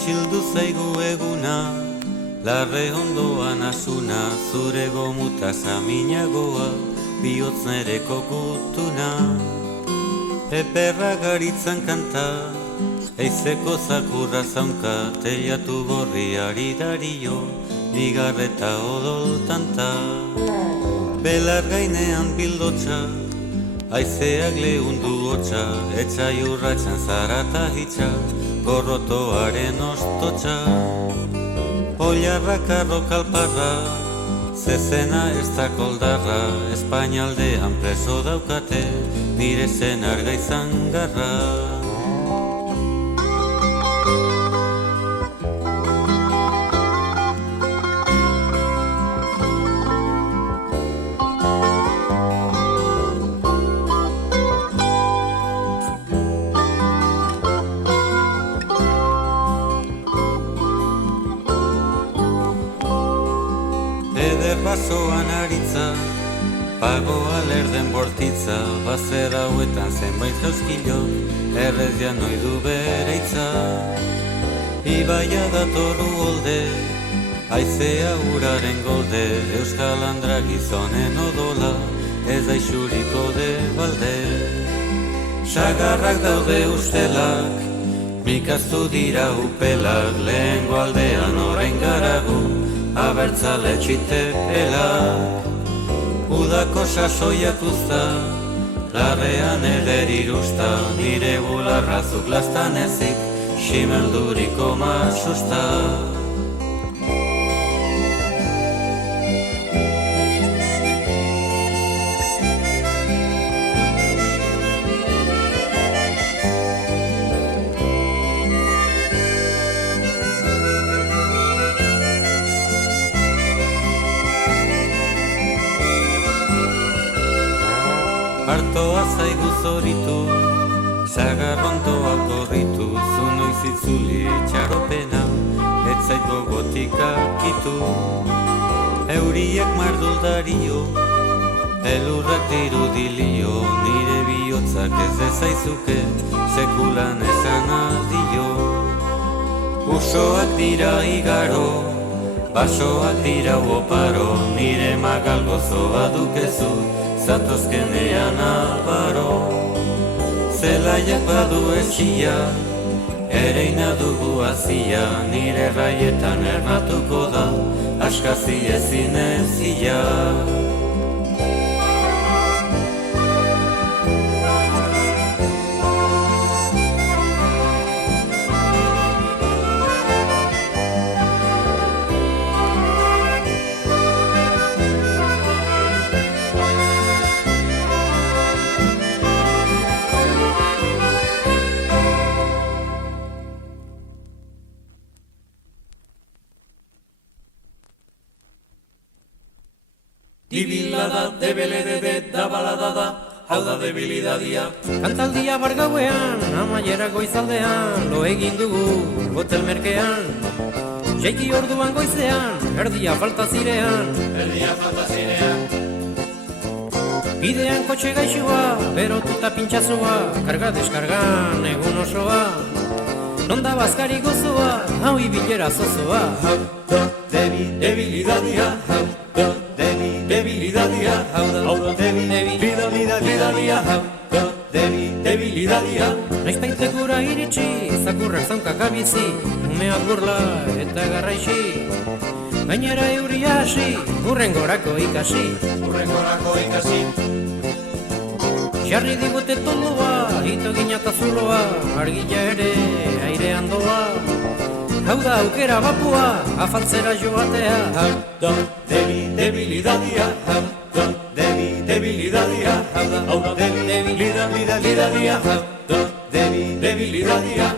isildu zaigu eguna, larre ondoan asuna, zure gomuta saminagoa, bihotz nereko gutuna. Eperra garitzan kanta, eizeko zakurra zaunka, teiatu gorriari dario, bigarreta odol tanta. Belar gainean bildotxa, aizeak lehundu hotxa, etxai urratxan zarata hitxa, gorrotoaren ostotxa. Oilarrak arrokalparra, zezena ez da koldarra, Espainialdean preso daukate, nire senar gaizan garra. Basoan aritza, pagoa lerden bortitza, bazer hauetan zenbait jauzkilo, errez janoi du bere itza. Ibaia datoru holde, aizea uraren golde, Euskal Andra gizonen odola, ez da isuriko de balde. Sagarrak daude ustelak, mikaztu dira upelak, lehengo aldean orain garagu, abertzale txitepelak. Udako sasoiak uzta, larrean eder irusta, nire bularrazuk lastan ezik, ximelduriko masusta. Artoa zaigu zoritu, zagarrontoa korritu, zunoiz itzuli txaropena, ez zait gogotik akitu. Euriak marduldario, elurrak dirudilio, nire bihotzak ez ezaizuke, sekulan esan adio. Usoak dira igaro, basoak dira oparo, nire magal gozoa dukezu, zatozkenean albaro. Zelaiak badu esia, ereina dugu azia, nire raietan ernatuko da, askazi ezin ezia. Dibilada, debelede, da baladada, hau da debilidadia. Kantaldia bargauean, amaiera goizaldean, lo egin dugu hotel merkean. Jaiki orduan goizean, erdia falta zirean. Bidean kotxe gaixua, berotuta pintxazua, karga deskargan egun osoa. Nonda bazkari gozoa, hau ibilera zozoa. Hau da debilidadia, hau da debilidadia, hau da debilidadia, hau da debilidadia. Naizpaitek gura iritsi, zakurrak zaunkak abizi, umeak burla eta garraixi. Gainera euria hasi, hurrengorako ikasi. Jarri digute toloa, ito ginata zuloa, argila ere airean doa. Hau da aukera bapua, afaltzera joatea. Hau da debilidadia, hau da debilidadia, hau da debilidadia, hau da debilidadia.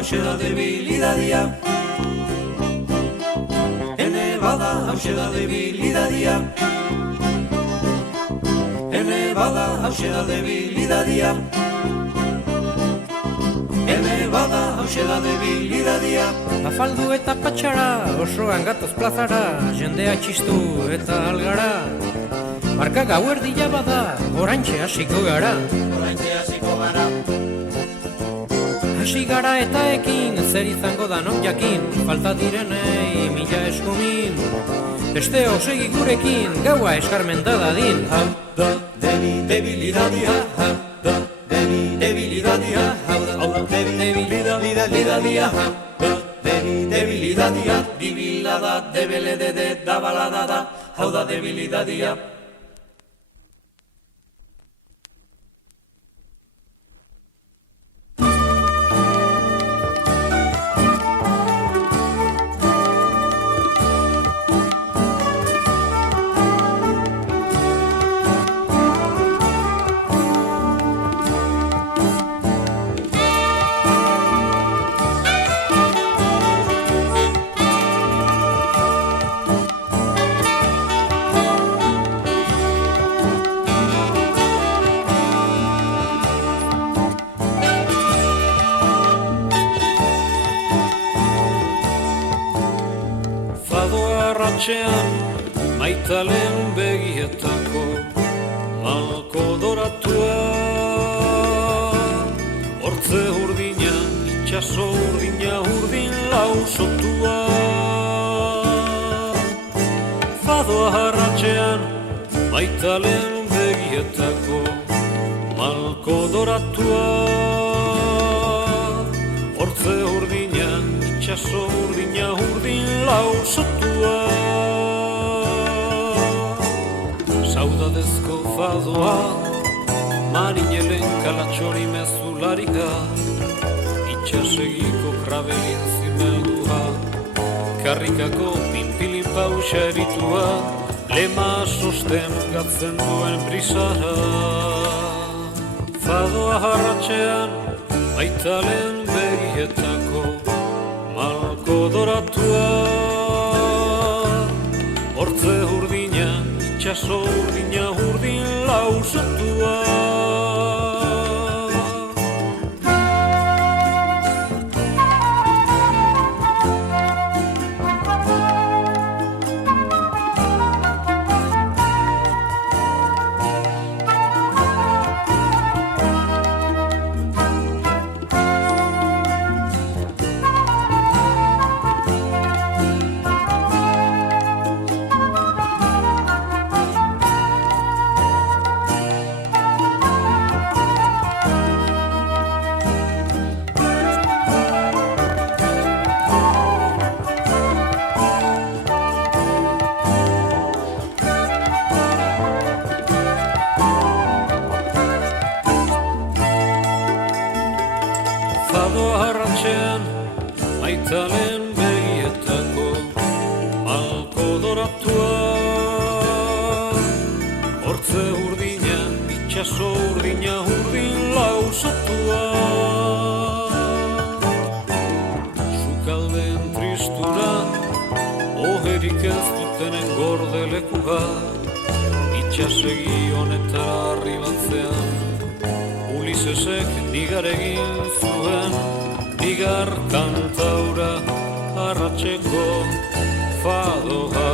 Hauxe da debilidadia, ene bada hauxe da debilidadia, ene bada hause da debilidadia. Eme bada hause da debilidadia. Afaldu eta patxara, osoan gatoz plazara, jendea txistu eta algara. Marka gauerdia bada, oraintxe hasiko gara. Oraintxe hasiko gara. Hasi gara eta ekin, zer izango da non jakin, falta direnei mila eskumin. Beste osegi gurekin, gaua eskarmenta dadin. Hau da debilidadia, hau da debilidadia, hau da debilidadia, hau da debilidadia, dibilada, debeledede, dabaladada, hau da debilidadia. Maitalen begietako malko doratua, hortze urdina, itxaso urdina, urdin lausotua. Fadoa harratxean, maitalen begietako malko doratua, hortze urdina, itxaso urdina, urdin lausotua. Saudadezko fadoa, marinelen kalatxori mezularika, itxasegiko krabelin zimeldua, karrikako pinpilin pausa eritua, lema sosten gatzen duen brisara. Fadoa harratxean, maitalen begietako malko doratua, hortze urdina, itxaso urdina, urdin lausotua. Maitalen begietako malko doratua, hortze urdina, itxaso urdina, urdin lausotua. Sukaldeen tristura, oherik ez dutenen gordelekua, itxasegi honetara arribatzean, Ulisesek nigaregin zuen, nigar kantaura arratseko fadoa.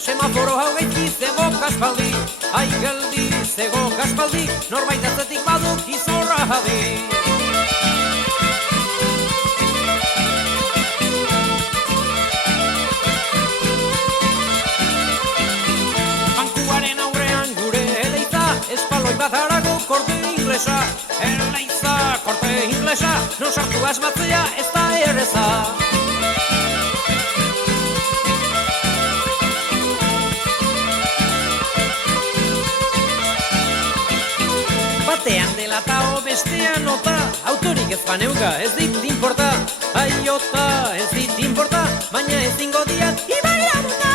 Semaforo hau gaizki zego kaspaldi, ai geldi zego kaspaldi, norbait atzetik baduk izorra jadi. Bankuaren aurrean gure eleiza, espaloi bat harago korte inglesa. Eleiza, korte inglesa, non sartu asmatzea ez da erreza. Batean dela eta bestean ota, autorik ez baneuka ez dit inporta. Aiota ez dit inporta, baina ezingo diat ibai lagunak.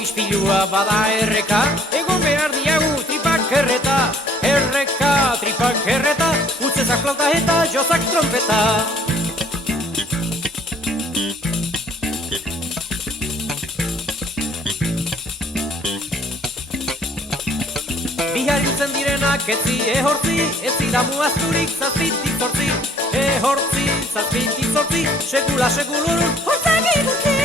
Ispilua bada erreka, egon behar diagu tripak erreta. Erreka, tripak erreta, utzezak flauta eta jozak trompeta. Biharintzen direnak etzi ehortzi, etzi damu azturik zazpitik zortzi. Ehortzi, zazpitik zortzi, sekula sekulurun hortzak igutzi.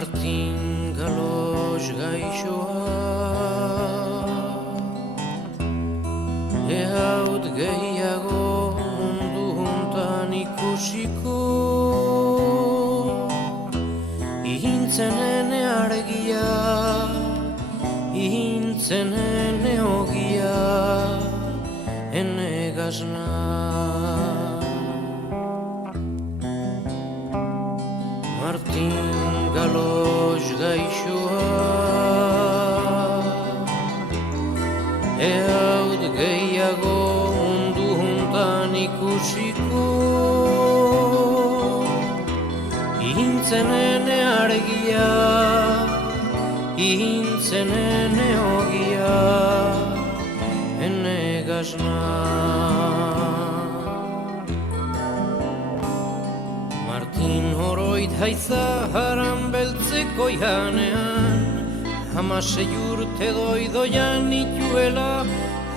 Martin Galos gaixoa, ehaut gehiago mundu hontan ikusiko. Ihintzen ene argia, ihintzen ene ogia, ene gazna. Martin Galos gaixoa, ehaut gehiago mundu hontan ikusiko. Ihintzen ene argia, ihintzen ene ogia, ene gazna. haizaharan beltzeko janean, 16 urte doidoian nituela,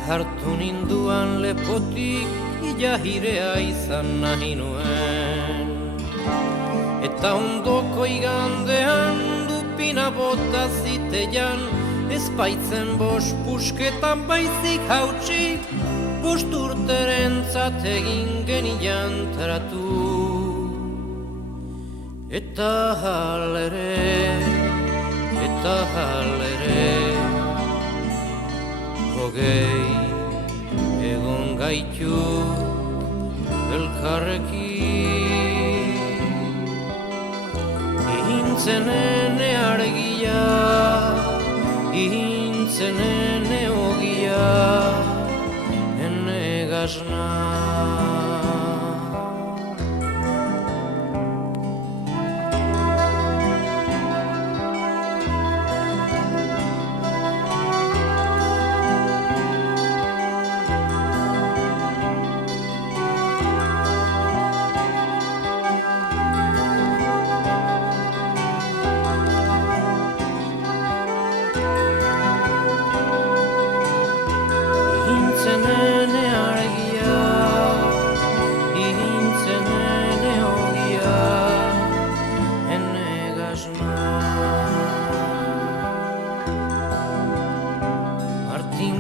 hartu ninduan lepotik ilahirea izan nahi nuen. Eta ondoko igandean dupina bota zitean, ez baitzen bost pusketan baizik hautsi, bost urterentzat egin genian taratu. Eta halere, hogei egon gaitu elkarrekin. Ihintzenen argia, ihintzenen ogia, ene gazna.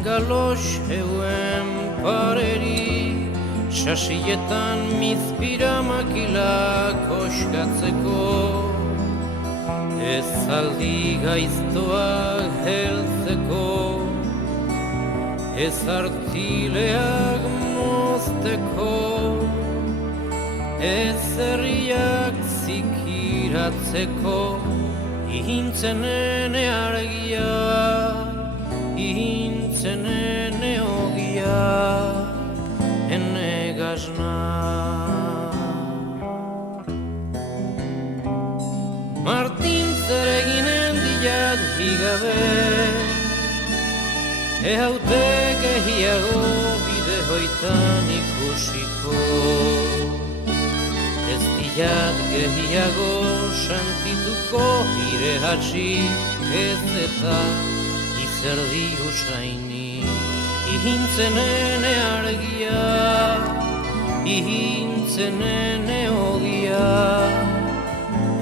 Galox euen pareri, sasietan mizpira makila koskatzeko, ez aldi gaiztoak heltzeko, ez artileak mozteko, ez herriak zikiratzeko, ihintzenen argia, ihintzenen ogia, ene gazna. Martin zereginen diat higabe, haute gehiago bide hoitan ikusiko, ez diat gehiago santituko ire hatxi ez eta zerdi usaini. Ihintzenen argia, ihintzenen ogia,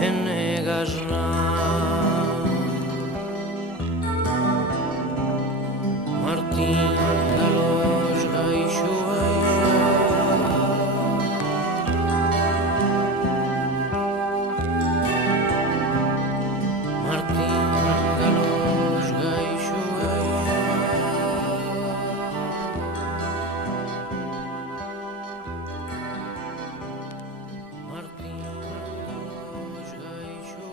ene gazna. Martin Galox gaixoa, Martin Galox gaixoa, Martin Galox gaixoa.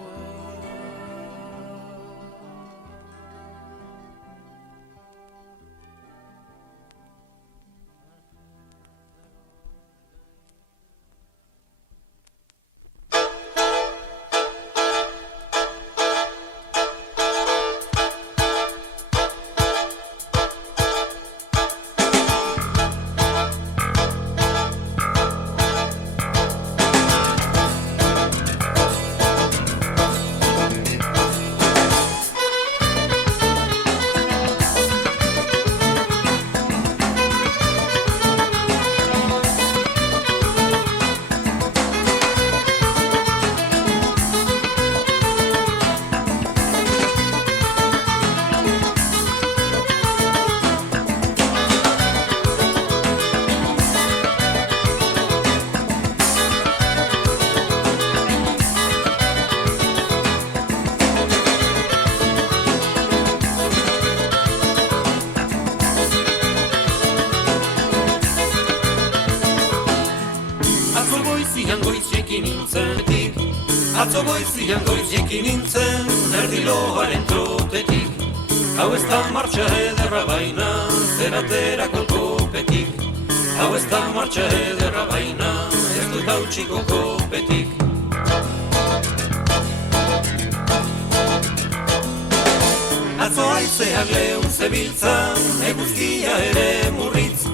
Atzo goizian goiziekin nintzen, erdi loharen trotetik. Hau ez da martxa ederra baina, zeratera kolkopetik. Hau ez da martxa ederra baina, ez dut hautsiko kopetik. Atzo haizeak lehun zebiltzan, eguzkia ere murritz.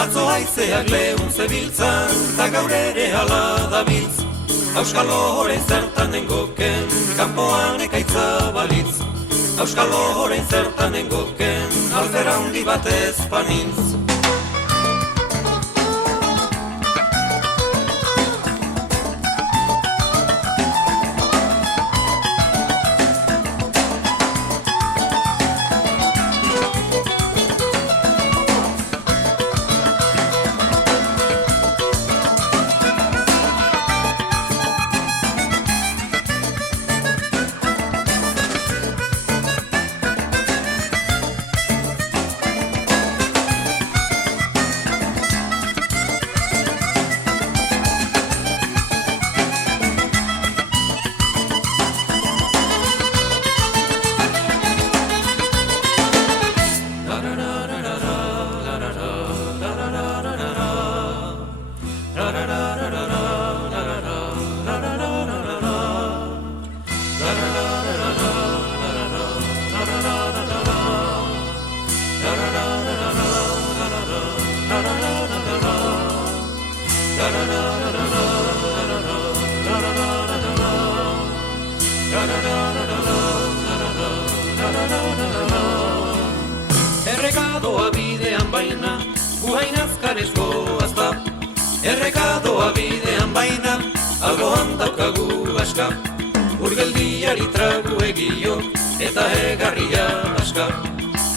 Atzo haizeak lehun zebiltzan, ta gaur ere hala dabiltz. Auskalo horein zertan nengoken, kanpoan ekaitza balitz. Auskalo horein zertan nengoken, alfer handi batez panintz. Errekadoa bidean baina, guain azkarez goazta. Errekadoa bidean baina, alboan daukagu aska. Urgeldiari tragu egio, eta egarria aska.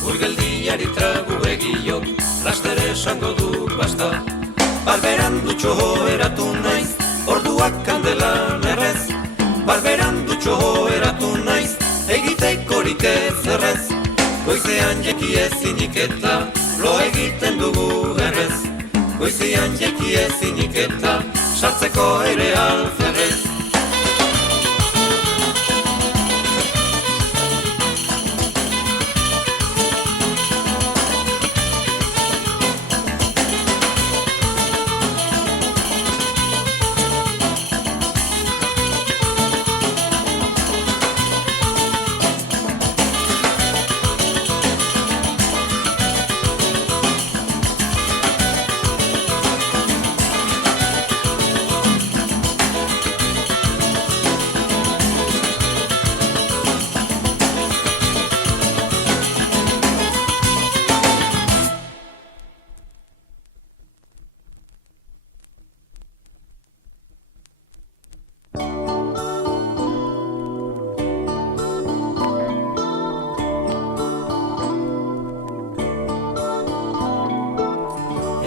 Urgeldiari tragu egio, laster esango du basta. Barberan dutxo eratu naiz, orduak kandelan errez. Barberan dutxo eratu naiz, egitekorik ez errez. Goizean jeki ezinik eta lo egiten dugu errez. Goizean jeki ezinik eta sartzeko ere alferrez.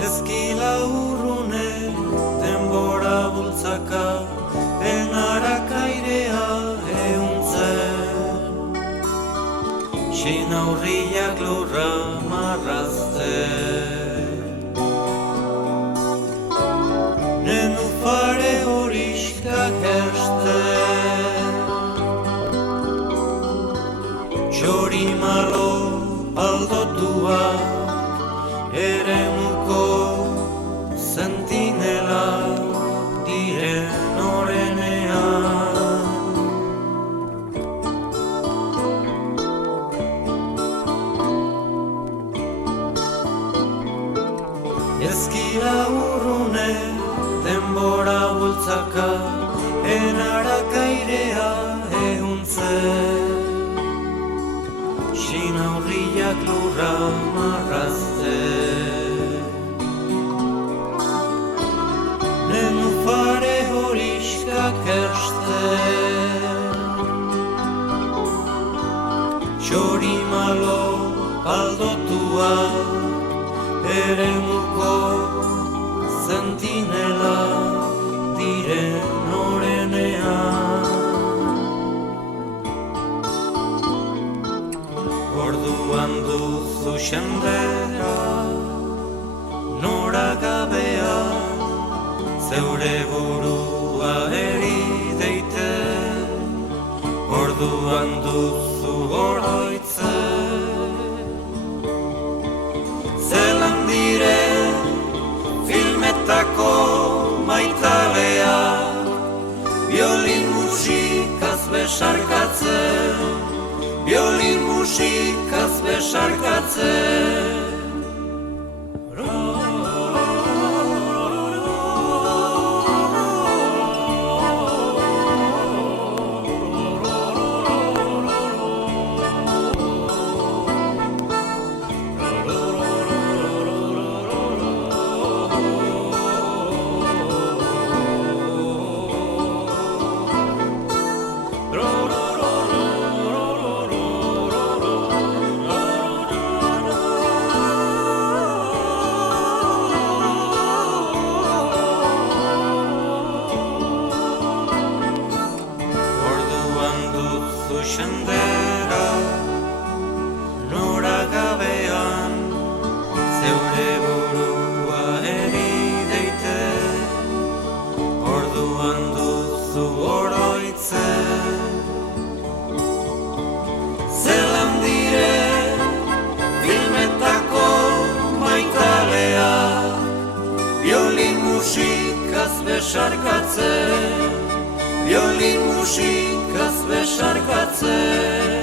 Ezkila urrune, denbora bultzaka, benarak airea euntzen. Sinaurriak lurra marrazten. Nenufare horiskak ersten. Txori malo aldotua, eremuko sentinela diren orenean. Ezkila urrune, denbora bultzaka, enarak airea euntzen. Sinaurriak lurra marrazten. Nenufare horiskak ersten. Txori malo aldotua, eremuko sentinela diren orenean. Orduan duzu xendera, nora gabea, zeure burua eri deiten. Orduan duzu oroitzen. Zelan diren filmetako maitalea, violin musikaz besarkatzen. Violin musikaz besarkatzen. besarkatzen, violin musikaz besarkatzen.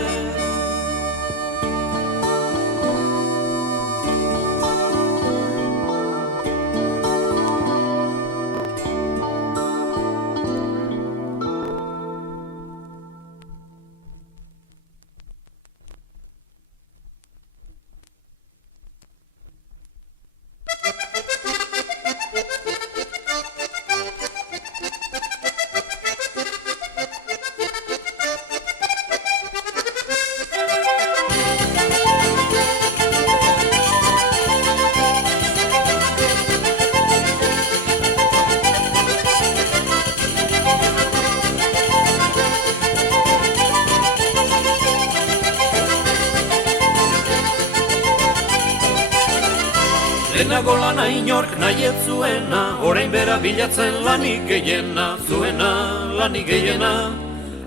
Lehenago lana inork nahi ez zuena, orain bera bilatzen lanik gehiena, zuena lanik gehiena,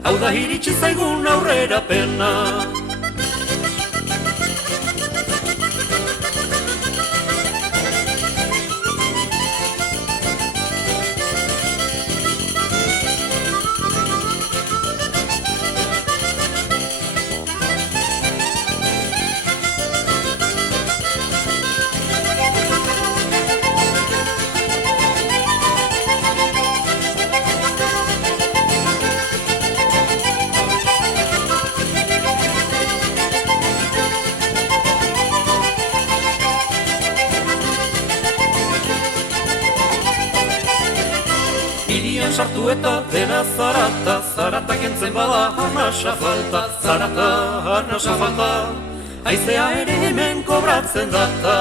hau da iritsi zaigun aurrera pena. Sartu eta dena zarata, zarata kentzen bada arnasa falta, zarata arnasa falta, haizea ere hemen kobratzen data.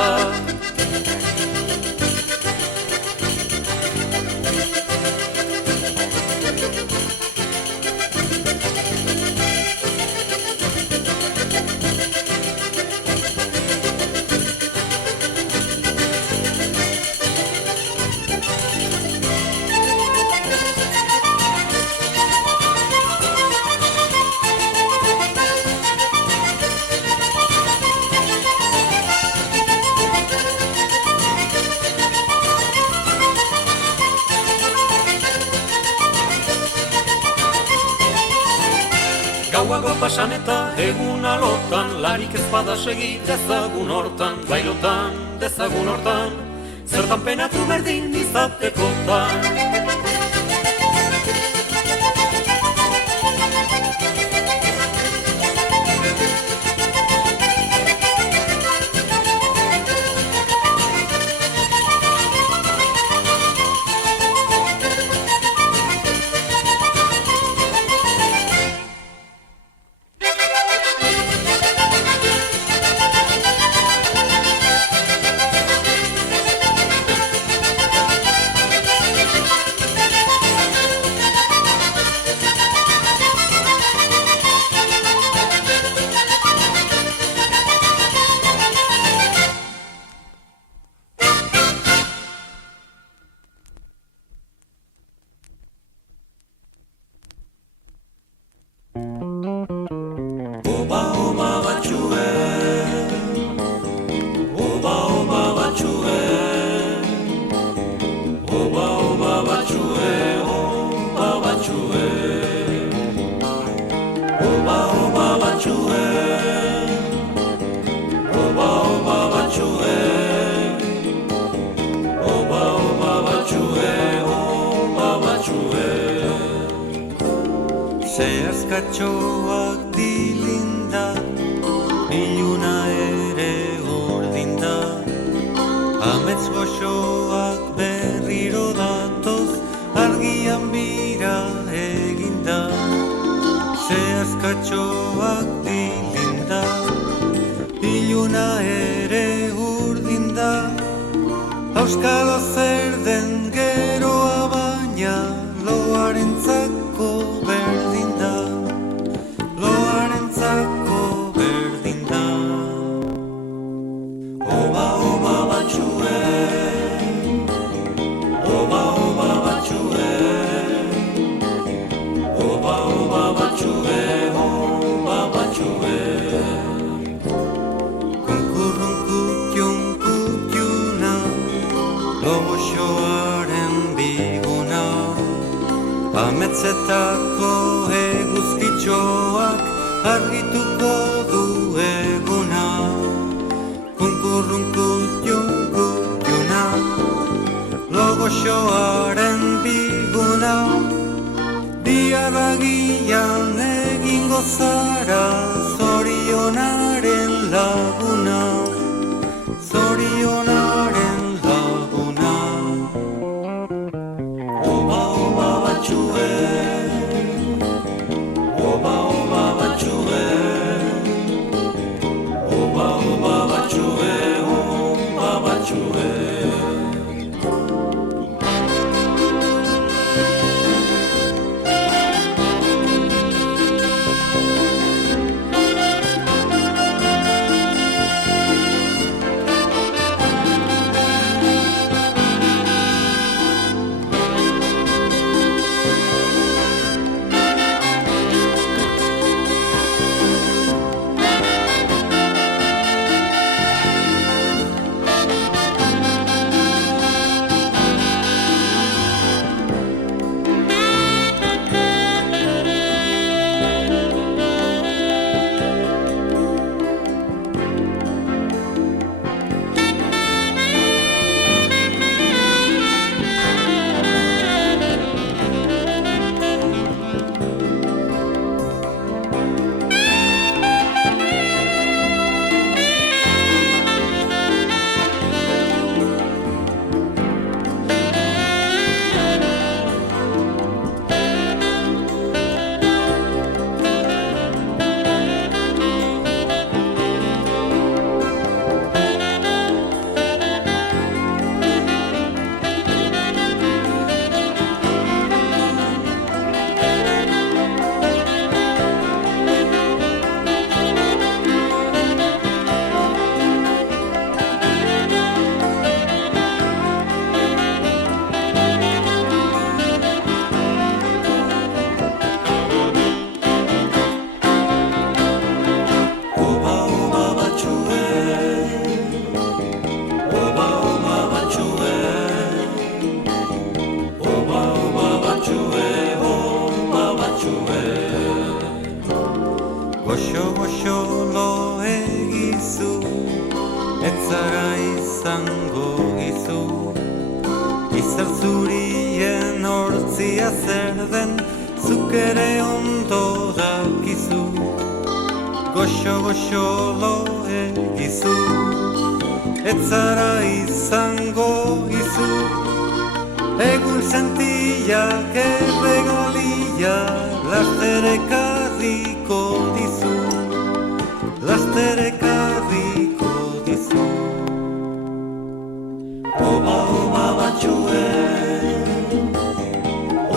Gauago pasan eta egun alotan, larik ezpada segi dezagun hortan, bailotan, dezagun hortan, zertan penatu berdin izatekotan. Zehaskatxoak dilinda, iluna ere urdinda, amets goxoak berriro datoz, argian bira eginda. Zehaskatxoak dilinda, iluna ere urdinda, auskalo zer den geroa baina loarentzako berdin da, loarentzako berdin da. Oba, oba batxue, oba, oba batxue, oba, oba batxue, oba batxue. Konkurrun kutiun kutiuna, loboxoaren biguna. Ametzetako eguzkitxoak argituko du eguna. Kunkurrunkutjuna, logoxoaren biguna. Biarragian egingo zara zorionaren laguna. Zorionaren laguna. Oba, oba batxue, oba, oba batxue, oba, oba batxue, oba batxue. Goxo, goxo lo egizu, ez zara izango gizu. Izar zurien hortzia zer den, zuk ere ondo dakizu. Goxo, goxo lo egizu, ez zara izango gizu. Egun sentiak erregalia, laster ekarriko dizu, laster ekarriko dizu. Oba, oba batxue,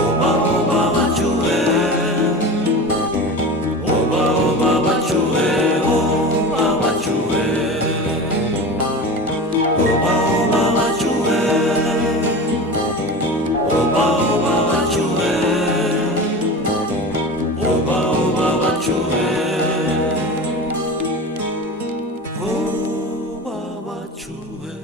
oba, oba batxue, oba, oba batxue, oba batxue, oba, oba batxue. Oba, oba batxue, oba, oba batxue, oba batxue.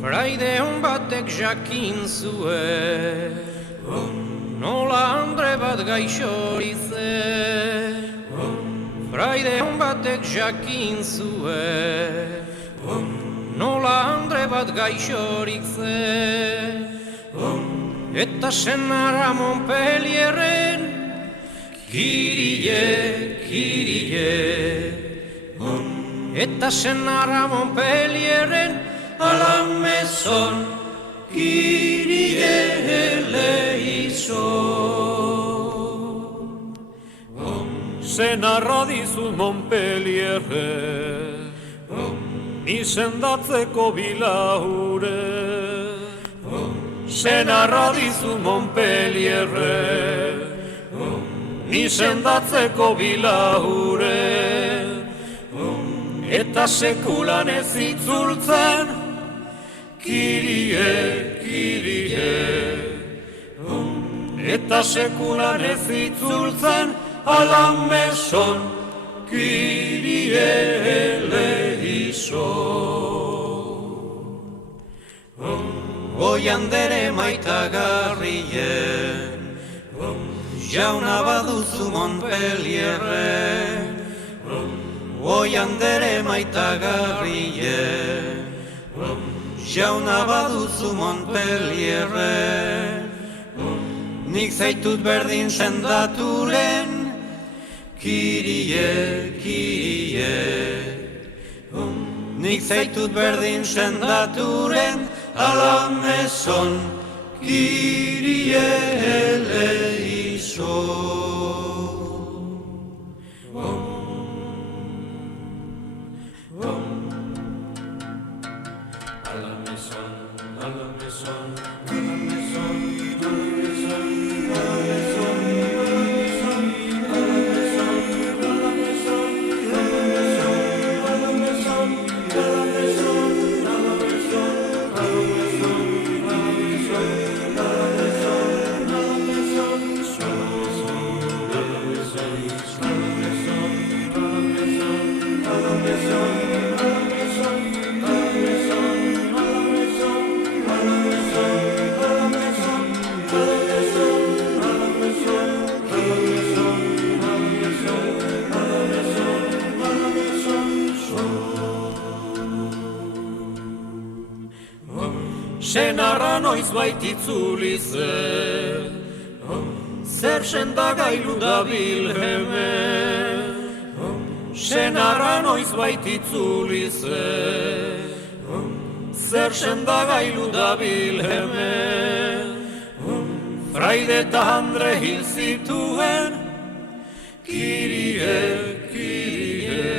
Fraide hon batek jakin zuen, nola andre bat gaixorik zen. Fraide hon batek jakin zuen, nola andre bat gaixorik zen. Eta senarra Montpellierren, kirie, kirie. Eta senarra Montpellierren, a la maison, kirie eleison. Senarra dizut Montpellierre, ni sendatzeko bilaure. Senarra dizut Montpellierre, ni sendatzeko bilaure. Eta sekulan ez itzultzen, kirie, kirie. Eta sekulan ez itzultzen, a la maison, Kyrie eleison. Goian dere maitagarrien, jauna baduzu Montpellierren. Goian dere maitagarrien, jauna baduzu Montpellierren. Nik zaitut berdin sendaturen, Kyrie, Kyrie. Nik zaitut berdin sendaturen, ala meson, Kyrie eleison. Senarra noiz baititzuli zen, zer sendagailu dabil hemen. Senarra noiz baititzuli zen, zer sendagailu dabil hemen. Fraide eta Andre hil zituen, Kyrie, Kyrie.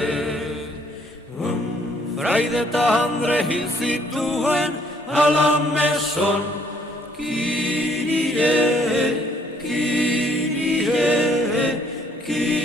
Fraide eta Andre hil zituen, ala meson, Kyrie, Kyrie, Kyrie.